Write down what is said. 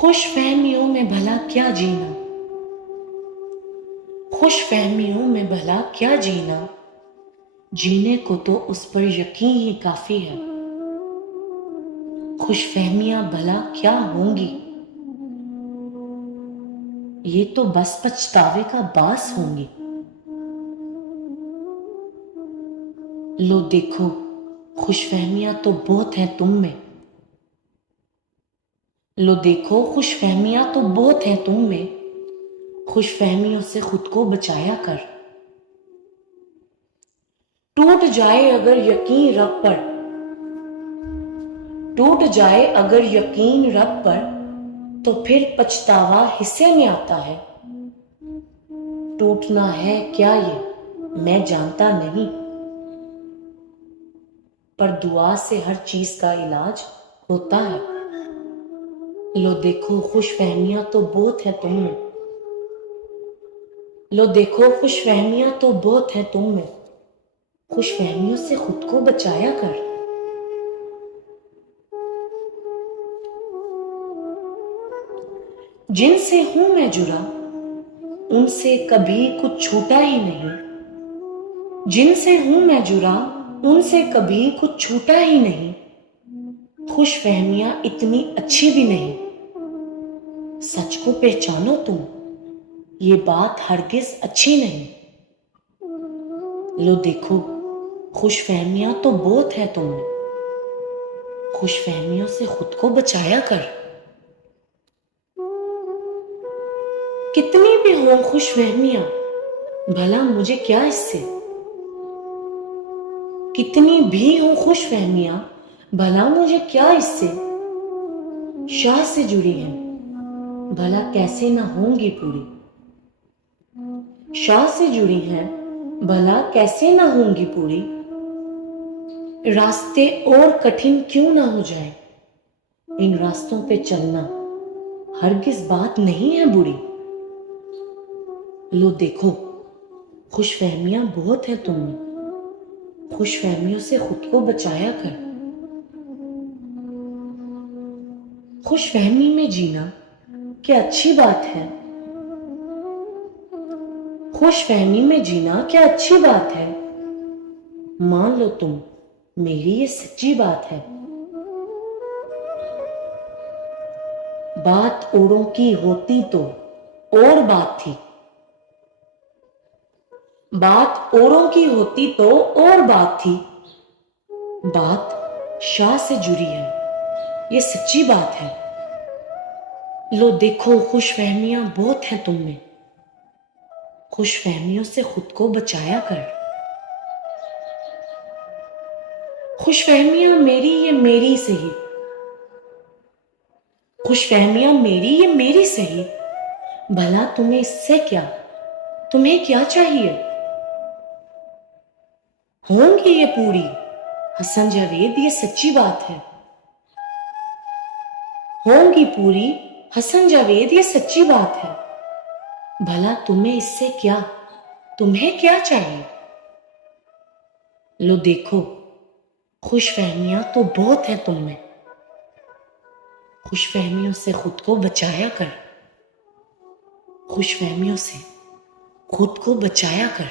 خوش فہمیوں میں بھلا کیا جینا، خوش فہمیوں میں بھلا کیا جینا، جینے کو تو اس پر یقین ہی کافی ہے۔ خوش فہمیاں بھلا کیا ہوں گی، یہ تو بس پچھتاوے کا باعث ہوں گی۔ لو دیکھو خوش فہمیاں تو بہت ہیں تم میں، لو دیکھو خوش فہمیاں تو بہت ہیں تم میں، خوش فہمیوں سے خود کو بچایا کر۔ ٹوٹ جائے اگر یقین رب پر، ٹوٹ جائے اگر یقین رب پر، تو پھر پچھتاوا حصے میں آتا ہے۔ ٹوٹنا ہے کیا یہ میں جانتا نہیں، پر دعا سے ہر چیز کا علاج ہوتا ہے۔ لو دیکھو خوش فہمیاں تو بہت ہیں تم میں، لو دیکھو خوش فہمیاں تو بہت ہیں تم میں، خوش فہمیوں سے خود کو بچایا کر۔ جن سے ہوں میں جڑا ان سے کبھی کچھ چھوٹا ہی نہیں، جن سے ہوں میں جڑا ان سے کبھی کچھ چھوٹا ہی نہیں، خوش فہمیاں اتنی اچھی بھی نہیں۔ سچ کو پہچانو تم، یہ بات ہرگز اچھی نہیں۔ لو دیکھو خوش فہمیاں تو بہت ہیں تم میں، خوش فہمیوں سے خود کو بچایا کر۔ کتنی بھی ہوں خوش فہمیاں بھلا مجھے کیا اس سے، کتنی بھی ہوں خوش فہمیاں بھلا مجھے کیا اس سے، شاہ سے جڑی ہیں بھلا کیسے نہ ہوں گی پوری، شاہ سے جڑی ہیں بھلا کیسے نہ ہوں گی پوری، راستے اور کٹھن کیوں نہ ہو جائے، ان راستوں پہ چلنا ہرگز بات نہیں ہے بری۔ لو دیکھو خوش فہمیاں بہت ہیں تم میں، خوش فہمیوں سے خود کو بچایا کر۔ خوش فہمی میں جینا کیا اچھی بات ہے، خوش فہمی میں جینا کیا اچھی بات ہے، مان لو تم میری یہ سچی بات ہے۔ بات اوروں کی ہوتی تو اور بات تھی، بات اوروں کی ہوتی تو اور بات تھی، بات شاہ سے جڑی ہے یہ سچی بات ہے۔ لو دیکھو خوش فہمیاں بہت ہیں تم میں، خوش فہمیوں سے خود کو بچایا کر۔ خوش فہمیاں میری یہ میری سے ہی، خوش فہمیاں میری یہ میری سے ہی، بھلا تمہیں اس سے کیا، تمہیں کیا چاہیے۔ ہوں گی یہ پوری حسن جاوید یہ سچی بات ہے، ہوں گی پوری حسن جاوید یہ سچی بات ہے، بھلا تمہیں اس سے کیا، تمہیں کیا چاہیے۔ لو دیکھو خوش فہمیاں تو بہت ہیں تم میں، خوش فہمیوں سے خود کو بچایا کر، خوش فہمیوں سے خود کو بچایا کر۔